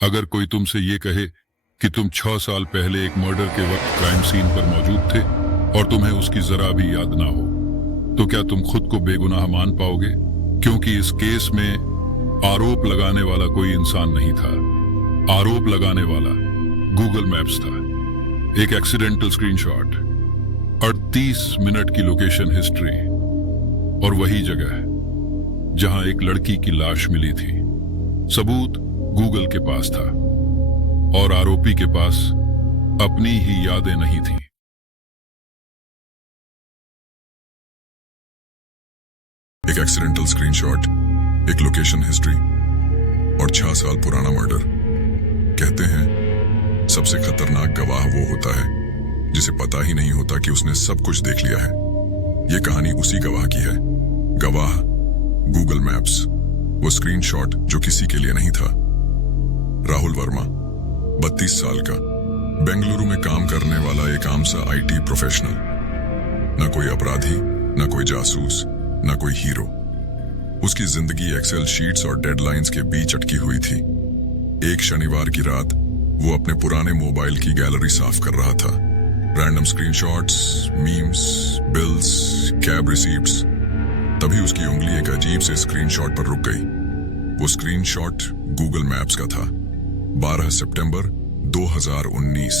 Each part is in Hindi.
अगर कोई तुमसे ये कहे कि तुम 6 साल पहले एक मर्डर के वक्त क्राइम सीन पर मौजूद थे और तुम्हें उसकी जरा भी याद ना हो, तो क्या तुम खुद को बेगुनाह मान पाओगे? क्योंकि इस केस में आरोप लगाने वाला कोई इंसान नहीं था। आरोप लगाने वाला गूगल मैप्स था। एक एक्सीडेंटल स्क्रीनशॉट, 38 मिनट की लोकेशन हिस्ट्री और वही जगह जहां एक लड़की की लाश मिली थी। सबूत गूगल के पास था और आरोपी के पास अपनी ही यादें नहीं थी। एक एक्सीडेंटल स्क्रीनशॉट, एक लोकेशन हिस्ट्री और 6 साल पुराना मर्डर। कहते हैं सबसे खतरनाक गवाह वो होता है जिसे पता ही नहीं होता कि उसने सब कुछ देख लिया है। ये कहानी उसी गवाह की है। गवाह गूगल मैप्स, वो स्क्रीनशॉट जो किसी के लिए नहीं था। राहुल वर्मा, 32 साल का, बेंगलुरु में काम करने वाला एक आम सा आईटी प्रोफेशनल। न कोई अपराधी, न कोई जासूस, न कोई हीरो। उसकी जिंदगी एक्सेल शीट्स और डेडलाइंस के बीच अटकी हुई थी। एक शनिवार की रात वो अपने पुराने मोबाइल की गैलरी साफ कर रहा था। Random screenshots, memes, bills, cab receipts. तभी उसकी उंगली एक अजीब से स्क्रीनशॉट पर रुक गई। वो स्क्रीनशॉट गूगल मैप्स का था। 12 सितंबर 2019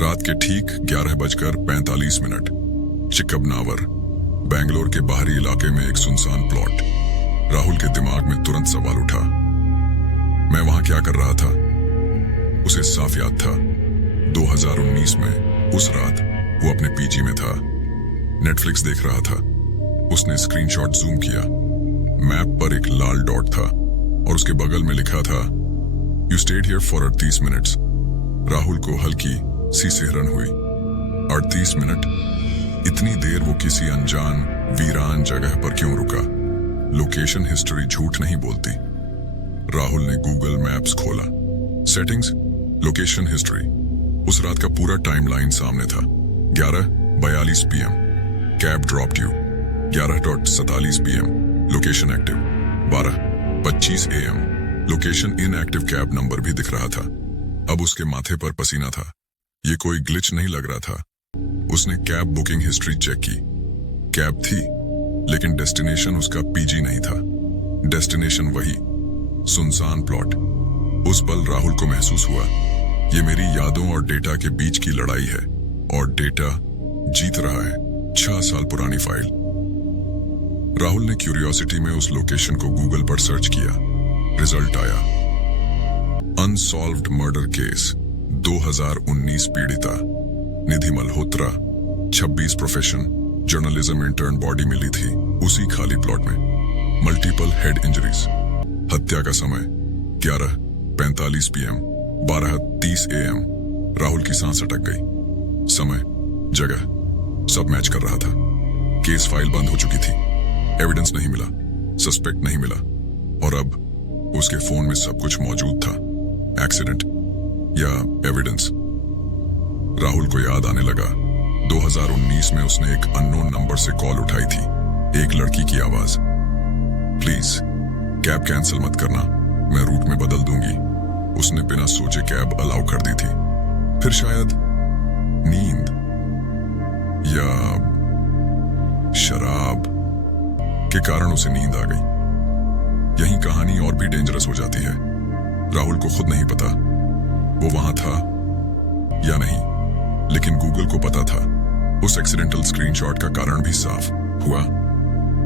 रात के ठीक 11:45। चिक्कबनावर, बेंगलोर के बाहरी इलाके में एक सुनसान प्लॉट। राहुल के दिमाग में तुरंत सवाल उठा, मैं वहां क्या कर रहा था? उसे साफ याद था, 2019 में उस रात वो अपने पीजी में था, नेटफ्लिक्स देख रहा था। उसने स्क्रीनशॉट जूम किया। मैप पर एक लाल डॉट था और उसके बगल में लिखा था, you stayed here for 38 minutes. Rahul को हल्की सी सिहरन हुई। 38 मिनट, इतनी देर वो किसी अनजान वीरान जगह पर क्यों रुका? लोकेशन हिस्ट्री झूठ नहीं बोलती। राहुल ने गूगल मैप्स खोला। Settings, location history. उस रात का पूरा टाइमलाइन सामने था। 11:42 PM, cab dropped you. 11:47 PM, location active. 12:25 AM, location inactive. Cab number भी दिख रहा था। अब उसके माथे पर पसीना था। ये कोई ग्लिच नहीं लग रहा था। उसने कैब बुकिंग हिस्ट्री चेक की। कैब थी, लेकिन डेस्टिनेशन उसका पीजी नहीं था। डेस्टिनेशन वही, सुनसान प्लॉट। उस पल राहुल को महसूस हुआ, ये मेरी यादों और डेटा के बीच की लड़ाई है, और डेटा जीत रहा है। 6 साल पुरानी फाइल। राहुल ने क्यूरियोसिटी में उस लोकेशन को गूगल पर सर्च किया। रिजल्ट आया, अनसॉल्व्ड मर्डर केस, 2019 पीड़िता Nidhi Malhotra, 26, profession journalism intern. Body मिली थी उसी खाली प्लॉट में। Multiple head injuries. हत्या का समय 11:45 PM, 12:30 AM। राहुल की सांस अटक गई। समय, जगह सब मैच कर रहा था। केस फाइल बंद हो चुकी थी। एविडेंस नहीं मिला, सस्पेक्ट नहीं मिला, और अब उसके फोन में सब कुछ मौजूद था। एक्सीडेंट या एविडेंस? राहुल को याद आने लगा, 2019 में उसने एक अननोन नंबर से कॉल उठाई थी। एक लड़की की आवाज, प्लीज कैब कैंसिल मत करना, मैं रूट में बदल दूंगी। उसने बिना सोचे कैब अलाउ कर दी थी। फिर शायद नींद या शराब के कारण उसे नींद आ गई। यही कहानी और भी डेंजरस हो जाती है। राहुल को खुद नहीं पता वो वहां था या नहीं, लेकिन गूगल को पता था। उस एक्सीडेंटल स्क्रीनशॉट का कारण भी साफ हुआ।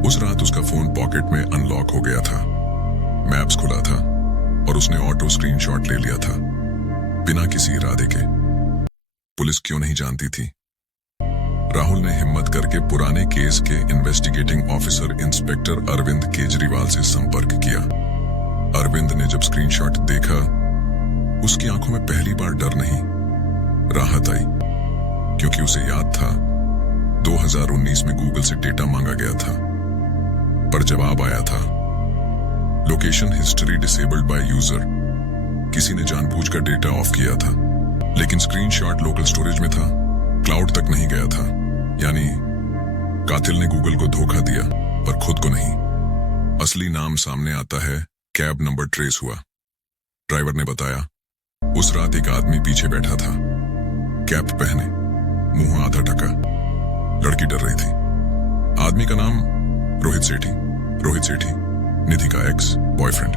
उस रात उसका फोन पॉकेट में अनलॉक हो गया था, मैप्स खुला था और उसने ऑटो स्क्रीनशॉट ले लिया था, बिना किसी इरादे के। पुलिस क्यों नहीं जानती थी? राहुल ने हिम्मत करके पुराने केस के investigating officer inspector Arvind Kejriwal से संपर्क किया। अरविंद ने जब स्क्रीनशॉट देखा, उसकी आंखों में पहली बार डर नहीं, राहत आई, क्योंकि उसे याद था 2019 में गूगल से डेटा मांगा गया था, पर जवाब आया था, location history disabled by user. किसी ने जानबूझकर डेटा ऑफ किया था, लेकिन स्क्रीनशॉट लोकल स्टोरेज में था, क्लाउड तक नहीं गया था। यानी कातिल ने गूगल को धोखा दिया, पर खुद को नहीं। असली नाम सामने आता है, कैब नंबर ट्रेस हुआ। ड्राइवर ने बताया, उस रात एक आदमी पीछे बैठा था, कैप पहने, मुंह आधा ढका। लड़की डर रही थी। आदमी का नाम रोहित सेठी, निधि का एक्स बॉयफ्रेंड,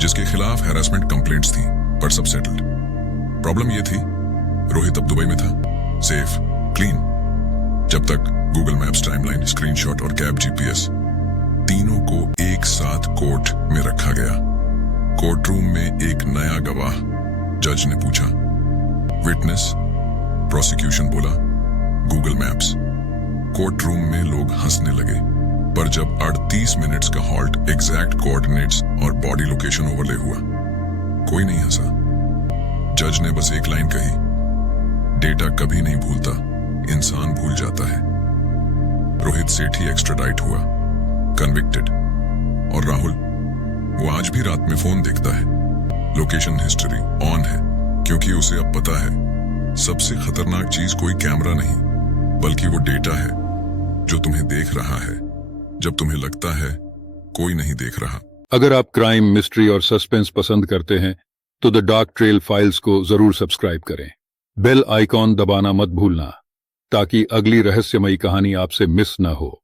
जिसके खिलाफ हैरेसमेंट कंप्लेंट्स थी, पर सब सेटल्ड। प्रॉब्लम यह थी, रोहित अब दुबई में था, सेफ, क्लीन। जब तक गूगल मैप्स टाइमलाइन, स्क्रीनशॉट और कैब जीपीएस तीनों को एक साथ कोर्ट में रखा गया। कोर्ट रूम में एक नया गवाह, जज ने पूछा, विटनेस? प्रोसिक्यूशन बोला, गूगल मैप्स। कोर्ट रूम में लोग हंसने लगे, पर जब 38 मिनट्स का हॉल्ट, एग्जैक्ट कोऑर्डिनेट्स और बॉडी लोकेशन ओवरले हुआ, कोई नहीं हंसा। जज ने बस एक लाइन कही, डेटा कभी नहीं भूलता, इंसान भूल जाता है। रोहित सेठी एक्स्ट्राडाइट हुआ, कन्विक्टेड। और राहुल, वो आज भी रात में फोन देखता है, लोकेशन हिस्ट्री ऑन है, क्योंकि उसे अब पता है सबसे खतरनाक चीज कोई कैमरा नहीं, बल्कि वो डेटा है जो तुम्हें देख रहा है जब तुम्हें लगता है कोई नहीं देख रहा। अगर आप क्राइम, मिस्ट्री और सस्पेंस पसंद करते हैं तो द डार्क ट्रेल फाइल्स को जरूर सब्सक्राइब करें। बेल आइकॉन दबाना मत भूलना, ताकि अगली रहस्यमयी कहानी आपसे मिस न हो।